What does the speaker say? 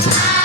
种